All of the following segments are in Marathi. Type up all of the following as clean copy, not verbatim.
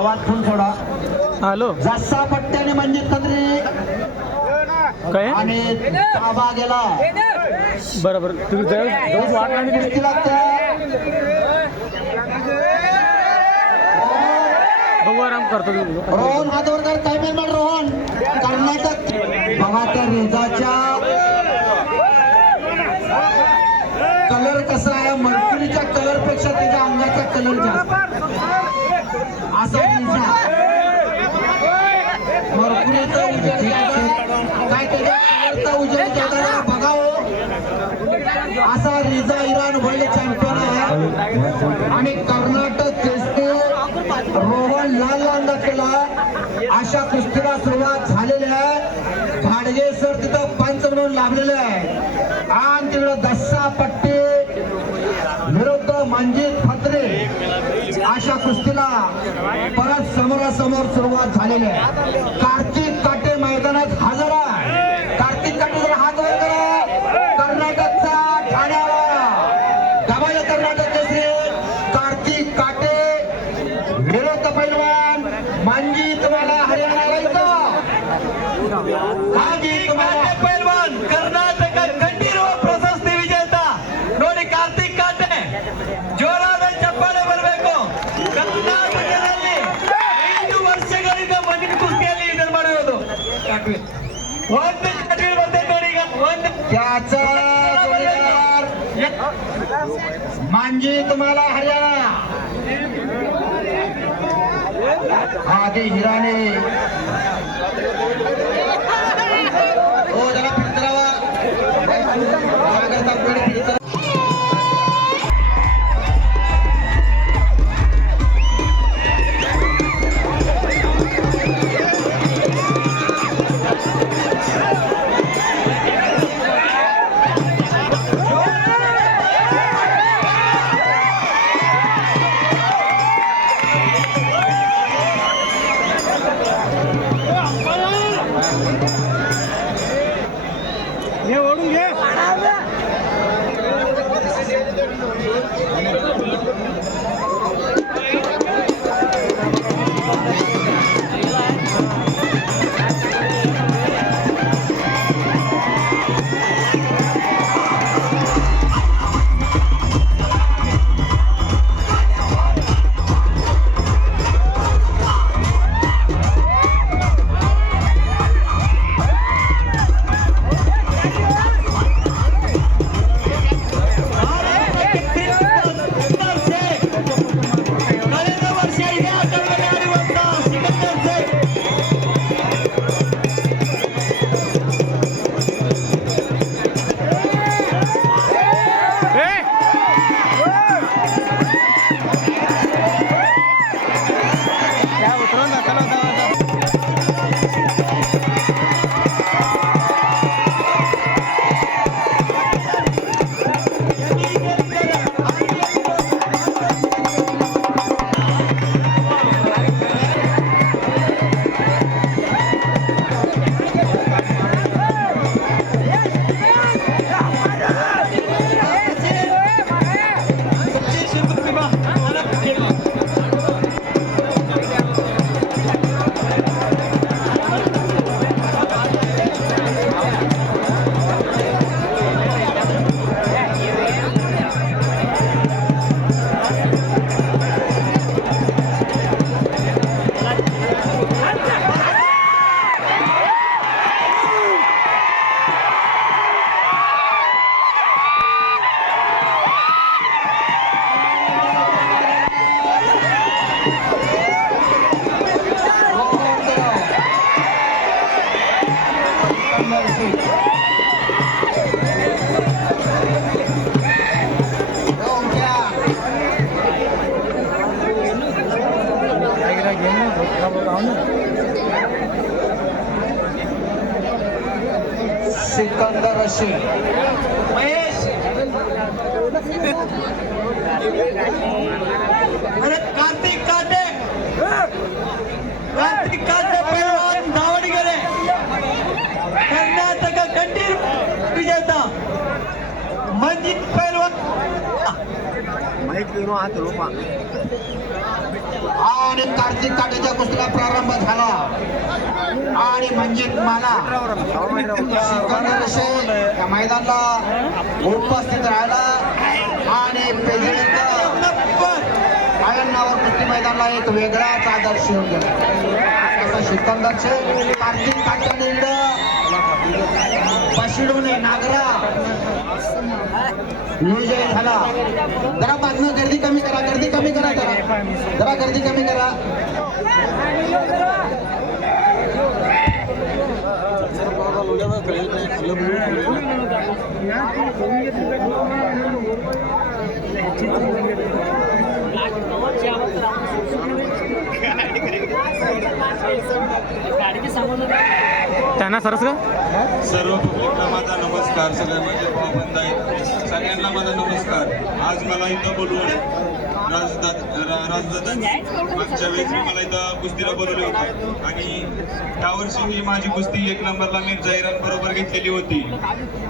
आवाज फुल थोडा. हॅलो जस्सा पट्ट्याने मंजित खत्री काय आणि ताबा गेला. बरोबर तुम्ही जवळ वाट नाही दिली. कुस्ती लागते. बघू आराम करतो रोहन हातवरकर टाइमर रोहन कर्नाटक. बघा त्या रेजाच्या कलर कसा आहे. मर्क्युरीच्या कलर पेक्षा त्याच्या अंगाचा कलर जास्त असा रेजा. मर्क्युरीचा उजेड काय त्याच्या कलरचा उजेड जाता बघा हो. असा रेजा इराण वर्ल्ड चॅम्पियन आहे आणि कर्नाटक केसरी रोहन लाल केला. अशा कुस्तीला सुरुवात झालेली आहे. घाडगे सर तिथं पंच म्हणून लाभलेले आहे आणि तिकडं दस्सा पट्टी विरुद्ध मंजित खत्री अशा कुस्तीला परत समोरासमोर सुरुवात झालेली आहे. कार्तिक काटे मैदानात हजर आहे. कार्तिक काटे जर हात वर करा. कर्नाटकचा ठाण्याला गबाले कर्नाटक केसरी कार्तिक काटे विरुद्ध पैलवान मंजित तुम्हाला हरियाणा पैलवान कर्नाटक ಕಂಠೀರವ ಪ್ರಶಸ್ತಿ ವಿಜೇತ ನೋಡಿ ಕಾರ್ತಿಕ್ ಕಾಟೆ. ಜೋರಾದ ಚಪ್ಪಾಳೆ ಬರಬೇಕು. ಕರ್ನಾಟಕದಲ್ಲಿ 5 ವರ್ಷಗಳಿಂದ ಮಣ್ಣಿನ ಕುಸ್ತಿಯಲ್ಲಿ ಇದನ್ನು ಮಾಡಿರೋದು. ಒಂದು ಚಟೀಲ್ ಬರ್ತೈತೆ ನೋಡಿ. ಈಗ ಒಂದು त्याचा मंजित तुम्हाला हरियाणा आधी हिराने हो जरा फिरतरावा फिरत. सिकंदर रशीद महेश अरे कार्तिक काटे पैलवान दावणಗೆರೆ कर्नाटक कंटीर विजेता मंजित पैलवान माइक हाथ रोपा आणि कार्तिक काटेच्या कुस्तीला प्रारंभ झाला आणि मंजित माला सिकंदर शेख या मैदानाला उपस्थित राहिला आणि आयन्नावर कुस्ती मैदानाला एक वेगळाच आदर्श येऊन गेला. तसा सिकंदर शेख कार्तिक काटेनिंद पशिडूने नागरा विजय झाला. जरा बाजूनं गर्दी कमी करा, गर्दी कमी करा, जरा गर्दी कमी करा. त्यांना सरस का सर्व पब्लिकला माझा नमस्कार. सगळ्यांना माझा नमस्कार. आज मला इथं बोलवून राजदादांनी मागच्या वेळेस मला इथं कुस्तीला बोलवले होते आणि त्यावर्षी मी माझी कुस्ती 1 नंबरला मिर्झा इराणबरोबर घेतलेली होती.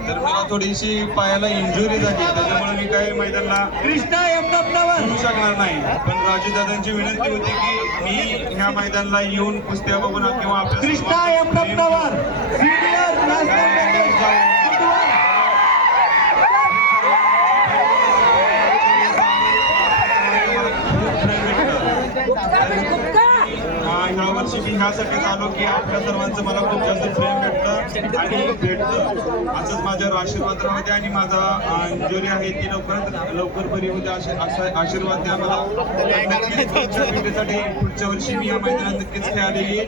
तर मला थोडीशी पायाला इंजुरी झाली, त्याच्यामुळे मी काही मैदानाला कृष्णा यमनावर येऊ शकणार नाही. पण राजदादांची विनंती होती की मी ह्या मैदानाला येऊन कुस्त्या बघून किंवा आपल्या कृष्णा यमनावर सिनियर नॅशनल ह्या वर्षी मी ह्यासाठी आलो की आपल्या सर्वांचं मला खूप जास्त प्रेम भेटतं आणि भेटतं. असंच माझ्यावर आशीर्वाद राहू द्या आणि माझा इंजुरी आहे ती लवकर बरी होते असा आशीर्वाद द्या मला. पुढच्या वर्षी मी या मैदानात नक्कीच खेळालेली आहे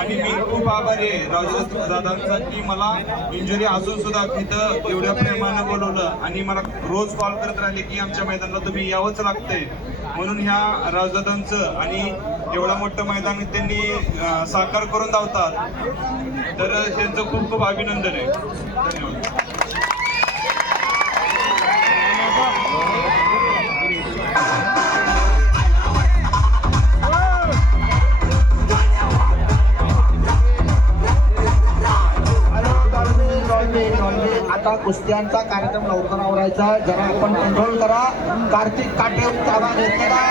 आणि मी खूप आभारी आहे राजदादांचा की मला इंजुरी असून सुद्धा तिथं एवढ्या प्रेमानं बोलवलं आणि मला रोज कॉल करत राहिले की आमच्या मैदानाला तुम्ही यावंच लागतंय. म्हणून ह्या राजदादांचं आणि एवढं मोठं मैदान त्यांनी साकार करून धावतात, तर त्यांचं खूप खूप अभिनंदन आहे. धन्यवाद. आता कुस्त्यांचा कार्यक्रम लवकर आवरायचा, जरा आपण कंट्रोल करा. कार्तिक काटे ताबा घेतलेला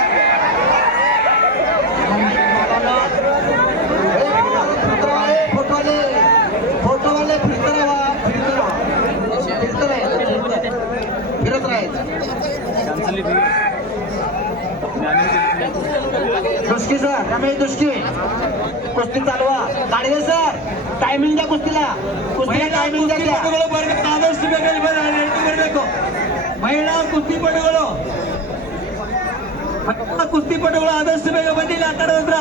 फोटोवाले फिरत राहायचं. दुष्की सर, रमेश दुष्की कुस्ती चालवा. गाडगे सर टायमिंग द्या कुस्तीला टायमिंग द्या. ಮಹಿಳಾ ಕುಸ್ತಿಪಟುಗಳು ಕುಸ್ತಿಪಟುಗಳು ಆದಷ್ಟು ಬೇಗ ಬಂದಿಲ್ಲ ಆ ಕಡೆ ಹತ್ರ.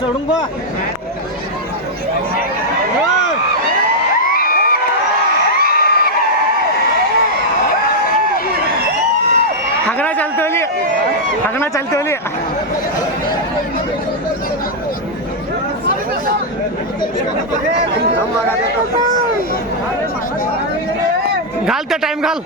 सोडून बा हगना चलते वाली घाल त्या टाइम घाल.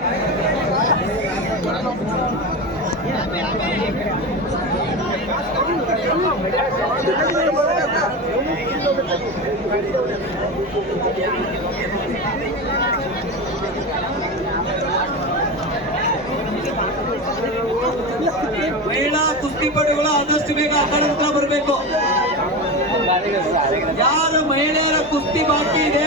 ಮಹಿಳಾ ಕುಸ್ತಿಪಟುಗಳು ಆದಷ್ಟು ಬೇಗ ಆ ಕಡೆ ಹತ್ರ ಬರಬೇಕು. ಯಾರು ಮಹಿಳೆಯರ ಕುಸ್ತಿ ಬಾಕಿ ಇದೆ